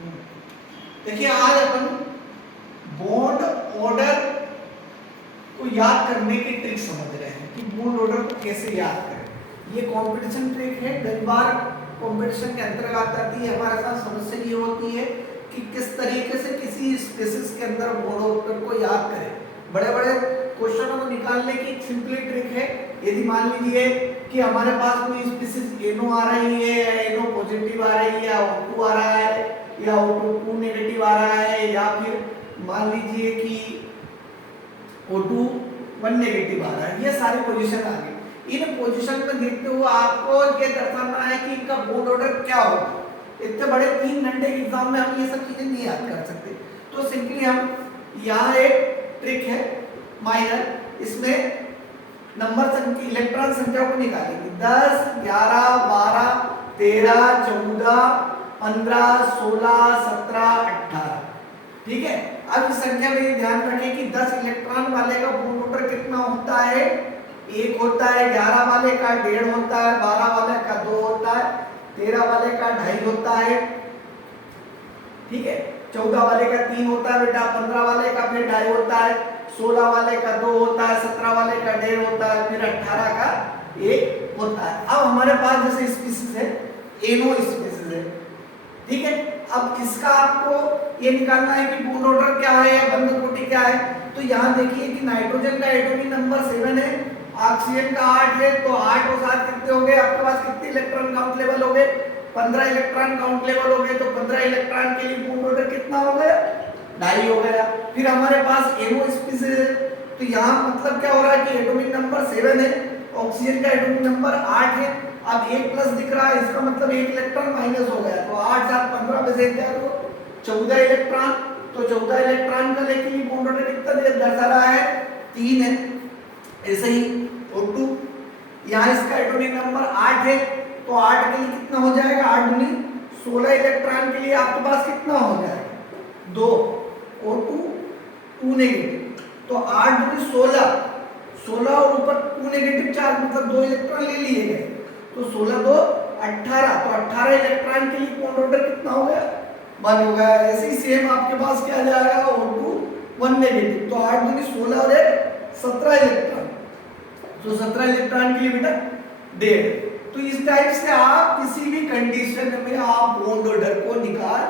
देखिए आज अपन bond order को याद करने की ट्रिक समझ रहे हैं कि बॉन्ड ऑर्डर को कैसे याद करें। ये कंपटीशन ट्रिक है, कई बार कंपटीशन के अंतर्गत आती है। हमारे साथ समस्या ये होती है कि किस तरीके से किसी स्पेसिस के अंदर बॉन्ड ऑर्डर को याद करें। बड़े बड़े क्वेश्चनों को निकालने की एक सिंपली ट्रिक है। यदि मान लीजिए कि हमारे पास कोई स्पीशीज NO आ रही है या NO पॉजिटिव आ रही है या O2 आ रहा है या O2 नेगेटिव आ रहा है या फिर मान लीजिए कि O2 1 नेगेटिव आ रहा है, ये सारी पोजीशन आ गई। इन पोजीशन में देखते हुए आपको ये दर्शाना है कि इनका बॉन्ड ऑर्डर क्या होगा। इतने बड़े 3 घंटे के एग्जाम में हम ये सब चीजें नहीं याद कर सकते, तो सिंपली हम यहाँ एक ट्रिक है माइनर, इसमें नंबर संख्या इलेक्ट्रॉन संख्या को निकालेंगे 10 11 12 13 14 15 16 17 18। ठीक है, अब इस संख्या में ध्यान रखें कि 10 इलेक्ट्रॉन वाले का बॉन्ड ऑर्डर कितना होता है, 1 होता है, 11 वाले का 1.5 होता है, 12 वाले का 2 होता है, 13 वाले का 2.5 होता है, ठीक है, 14 वाले का 3 होता है बेटा, 15 वाले का फिर 2.5 होता है, 16 वाले का 2 होता है, 17 वाले का 1.5 होता है, फिर 18 का 1 होता है। अब हमारे पास जैसे स्पीशीज है NO स्पीशीज है, ठीक है। अब इसका आपको ये निकालना है कि बॉन्ड ऑर्डर क्या है या बंद कोटि क्या है। तो यहाँ देखिए कि नाइट्रोजन का एटॉमिक नंबर 7 है, ऑक्सीजन का 8 है, तो 8 और 7 कितने हो गए, आपके पास कितने इलेक्ट्रॉन काउंट लेवल हो गए, 15 इलेक्ट्रॉन काउंट लेवल हो गए। तो 15 इलेक्ट्रॉन के लिए बॉन्ड ऑर्डर कितना हो गया, 2.5 हो गया। फिर हमारे पास NO स्पीशीज है, तो यहाँ मतलब क्या हो रहा है कि एटॉमिक नंबर 7 है, ऑक्सीजन का एटॉमिक नंबर 8 है। अब 1 प्लस दिख रहा है, इसका मतलब 1 इलेक्ट्रॉन माइनस हो गया, तो 8 7 15 में से 14 इलेक्ट्रॉन। तो 14 इलेक्ट्रॉन का लेकिन ये बॉन्ड ऑर्डर कितना दर्शा रहा है, 3 है। ऐसे ही O2, यहाँ इसका एटॉमिक नंबर 8 है, तो 8 के लिए कितना हो जाएगा, 8 दूनी 16 इलेक्ट्रॉन के लिए आपके पास कितना हो जाएगा, 2 O2 2 नेगेटिव, तो 8 दूनी 16, 16 और ऊपर 2 नेगेटिव चार्ज मतलब 2 इलेक्ट्रॉन ले लिए गए, तो 16 2 18, तो 18 इलेक्ट्रॉन के लिए बॉन्ड ऑर्डर कितना हो गया, 1 हो गया। ऐसे ही सेम आपके पास क्या जाएगा, O2 1 नेगेटिव, तो 8 दूनी 16 और 1 17 इलेक्ट्रॉन, तो 17 इलेक्ट्रॉन के लिए बेटा 1.5। तो इस टाइप से आप किसी भी कंडीशन में आप बॉन्ड ऑर्डर को निकाल